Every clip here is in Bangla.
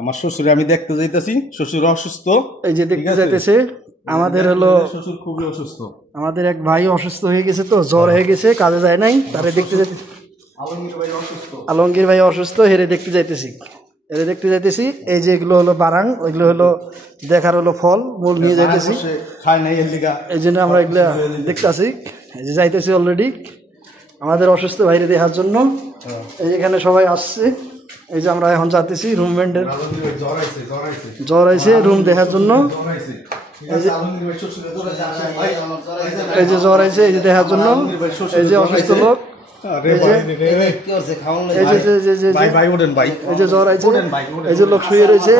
আমার শ্বশুর আমি দেখতে যাইতেছি, শ্বশুর অসুস্থ, এই যে দেখতে যাইতেছে। আমাদের হলো শ্বশুর খুবই অসুস্থ, আমাদের এক ভাই অসুস্থ হয়ে গেছে, তো জ্বর হয়ে গেছে, কাজে যায় নাই, তারে দেখতে যাইতে। আলমগীর ভাই অসুস্থ, হেরে দেখতে যাইতেছি, হেরে দেখতে যাইতেছি। এই যে এগুলো হলো বারাং, ওইগুলো হলো দেখার হলো ফল মূল নিয়ে যাইতেছি, এই জন্য আমরা এগুলা দেখতে আসি। এই যে যাইতেছি অলরেডি আমাদের অসুস্থ ভাইরে দেখার জন্য। এই যেখানে সবাই আসছে, এই যে আমরা এখন যাইতেছি রুমমেন্টের জ্বর আইছে রুম দেখার জন্য। এই যে জ্বর আইছে, এই যে দেখার জন্য, এই যে অসুস্থ লোক, এই যে জ্বর আইছে, এই যে লোক শুয়ে রয়েছে,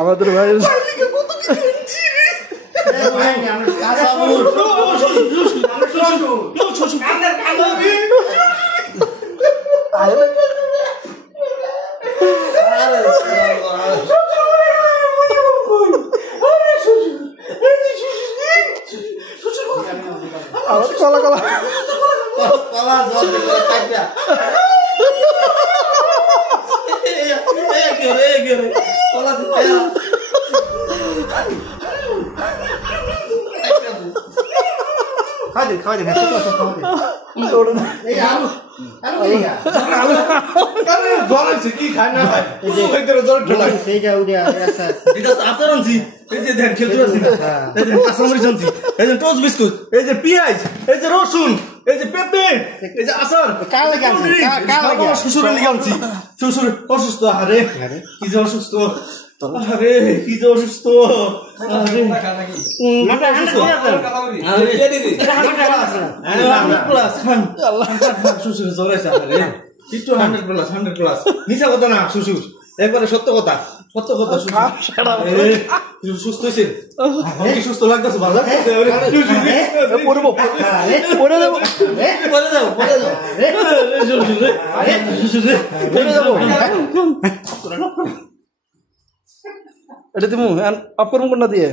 আমাদের ভাই কলা কলা বিস্কুট, এই যে পেঁয়াজ, এই যে রসুন, এই যে পেঁপে, এই যে আচার, শ্বশুরের লিগে আনছি। শ্বশুর অসুস্থ, আরে কি যে অসুস্থ, আরে কি যে অসুস্থ, শ্বশুর জ্বর আছে, একটু 100+, মিছা কথা না শ্বশুর, একবারে সত্য কথা, সত্য কথা। সুস্থ হয়েছে, সুস্থ লাগতেছে, ভালো লাগতেছে, এটা তুমি অফ করবো কোনটা দিয়ে